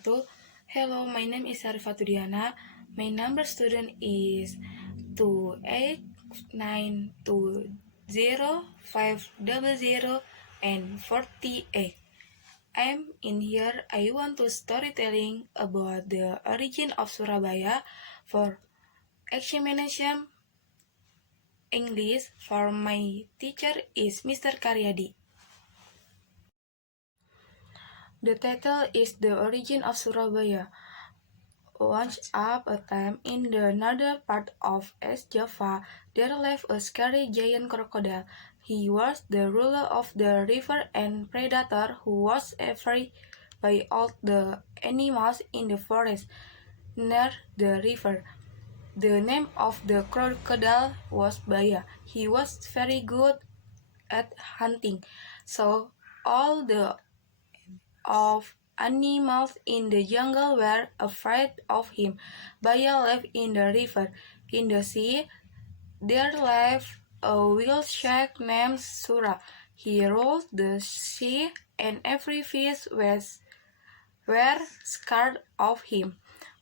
wabarakatuh. Hello, my name is Arifatudiana. My number student is 2892050 and 48. I'm in here. I want to storytelling about the origin of Surabaya for examination English for my teacher is Mr. Karyadi. The title is The Origin of Surabaya. Once upon a time, in the northern part of East Java, there lived a scary giant crocodile. He was the ruler of the river and predator who was afraid by all the animals in the forest near the river. The name of the crocodile was Baya. He was very good at hunting, so all the of animals in the jungle were afraid of him. Baya lived in the river. In the sea, there lived a whale shark named Sura. He ruled the sea, and every fish were scared of him.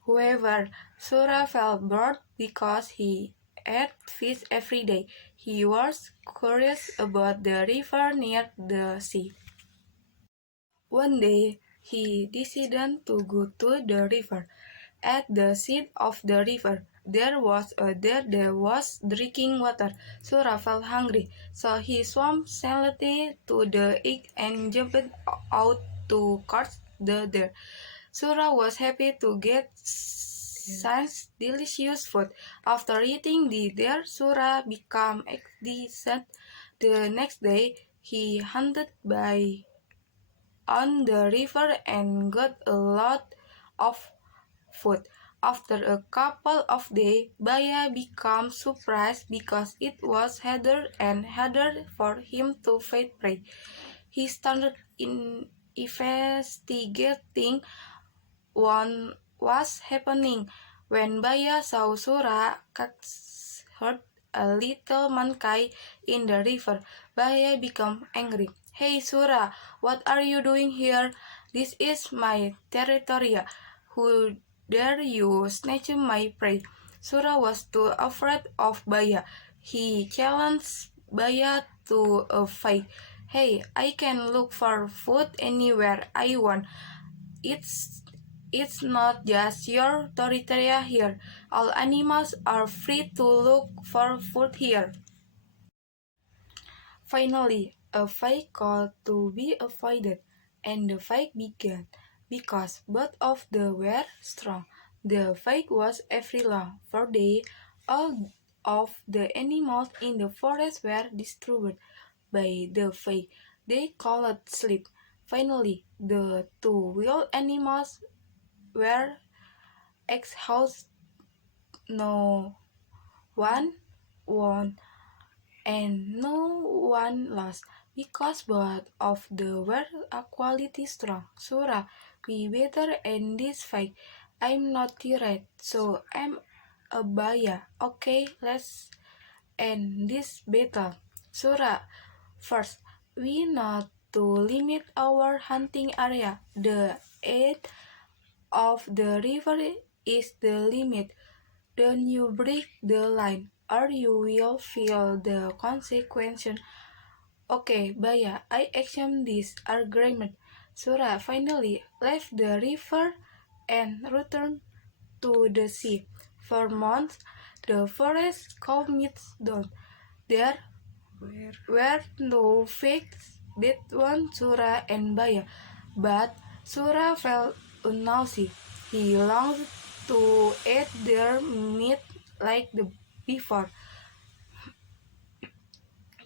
However, Sura felt bored because he ate fish every day. He was curious about the river near the sea. One day, he decided to go to the river. At the side of the river, there was a deer that was drinking water. Sura felt hungry, so he swam silently to the edge and jumped out to catch the deer. Sura was happy to get such delicious food. After eating the deer, Sura became excited. The next day, he hunted by on the river and got a lot of food. After a couple of days, Baya became surprised because it was harder and harder for him to find prey. He started investigating what was happening. When Baya saw Sura hurt a little monkey in the river, Baya became angry. Hey Sura, what are you doing here? This is my territory. Who dare you snatch my prey? Sura was too afraid of Baya. He challenged Baya to a fight. Hey, I can look for food anywhere I want. It's not just your territory here. All animals are free to look for food here. Finally, a fight called to be avoided, and the fight began. Because both of them were strong, the fight was very long. For days, all of the animals in the forest were disturbed by the fight. They called sleep. Finally, the two wild animals were exhausted. No one won and no one lost, because both of them were equally strong. Sura, we better end this fight. I'm not tired, so I'm a Baya. Okay, let's end this battle. Sura, first, we need to limit our hunting area. The edge of the river is the limit. Don't you break the line, or you will feel the consequences. Okay, Baya, I accept this agreement. Sura finally left the river and returned to the sea. For months, the forest calmed down. There were no fakes between Sura and Baya, but Sura felt uneasy. He longed to eat their meat like the before.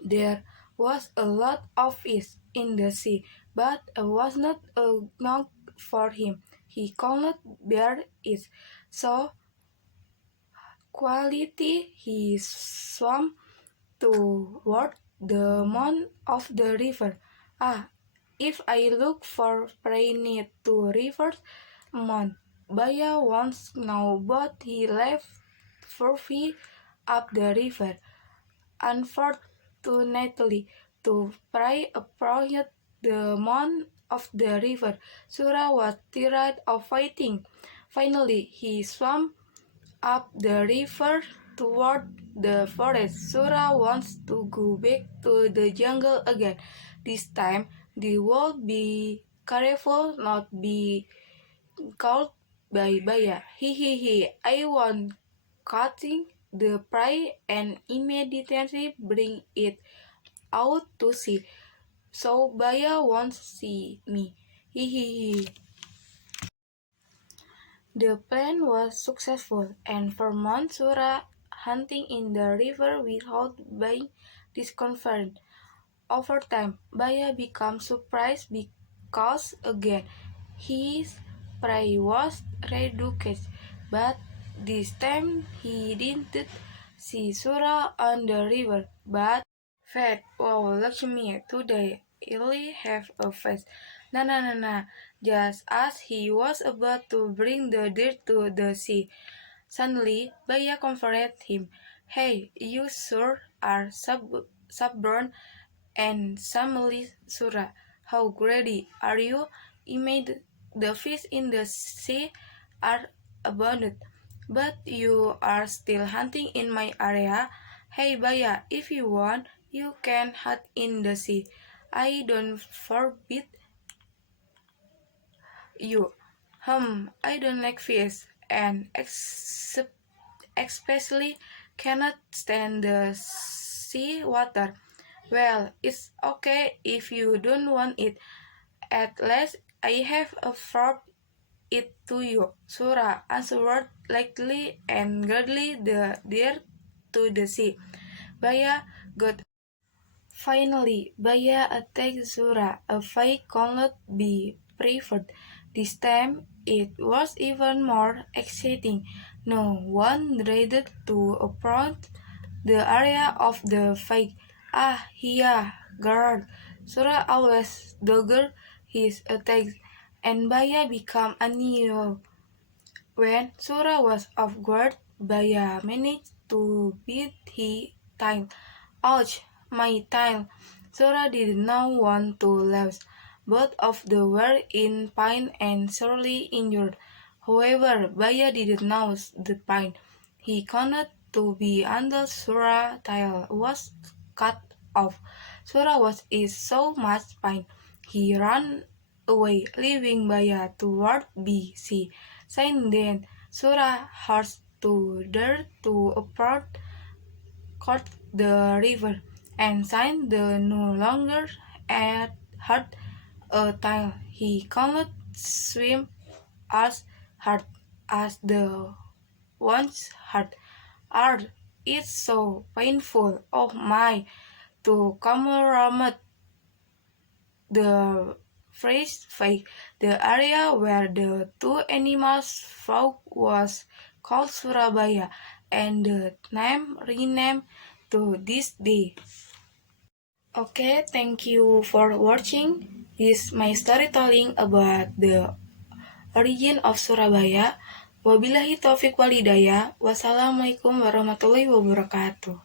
There was a lot of fish in the sea, but it was not enough for him. He could not bear it. So quietly he swam toward the mouth of the river. Ah, if I look for prey near to river's mouth, Baya once know, but he left further up the river. Unfortunately, to prey approached the mouth of the river. Sura was tired of fighting. Finally, he swam up the river toward the forest. Sura wants to go back to the jungle again. This time, they will be careful not be caught by Baya. I want cutting the prey and immediately bring it out to sea. So Baya won't see me. The plan was successful, and for months Sura hunting in the river without being discovered. Over time, Baya became surprised because again his prey was reduced, but this time he didn't see Sura on the river, but Fat, wow, Lakshmi, today really have a face. Nah. Just as he was about to bring the dirt to the sea, suddenly Baya confronted him. Hey, you sure are stubborn and Samali Sura. How greedy are you? You made the fish in the sea are abundant, but you are still hunting in my area. Hey Baya, if you want, you can hunt in the sea. I don't forbid you. I don't like fish, and especially cannot stand the sea water. Well, it's okay if you don't want it. At least I have offered it to you. Sura answered lightly and gladly the deer to the sea. Baya got finally, Baya attacked Sura, a fight could not be preferred. This time it was even more exciting. No one dared to approach the area of the fight. Ah, yeah, girl. Sura always dodged his attacks, and Baya became unusual. When Sura was off guard, Baya managed to beat his tail. Ouch, my tail! Sura did not want to laugh. Both of them were in pain and sorely injured. However, Baya didn't know the pain. He counted to be until Sura's tail was cut off. Sura was in so much pain. He ran away, leaving Baya toward BC. Since then, Sura has to dare to approach the river, and since the no longer had a tail, he cannot swim as hard as the once had. Art is so painful. Oh my! To commemorate the phrase fake, the area where the two animals fought was called Surabaya, and the name renamed to this day. Okay, thank you for watching. This is my storytelling about the origin of Surabaya. Wabillahi taufiq walhidayah. Wassalamualaikum warahmatullahi wabarakatuh.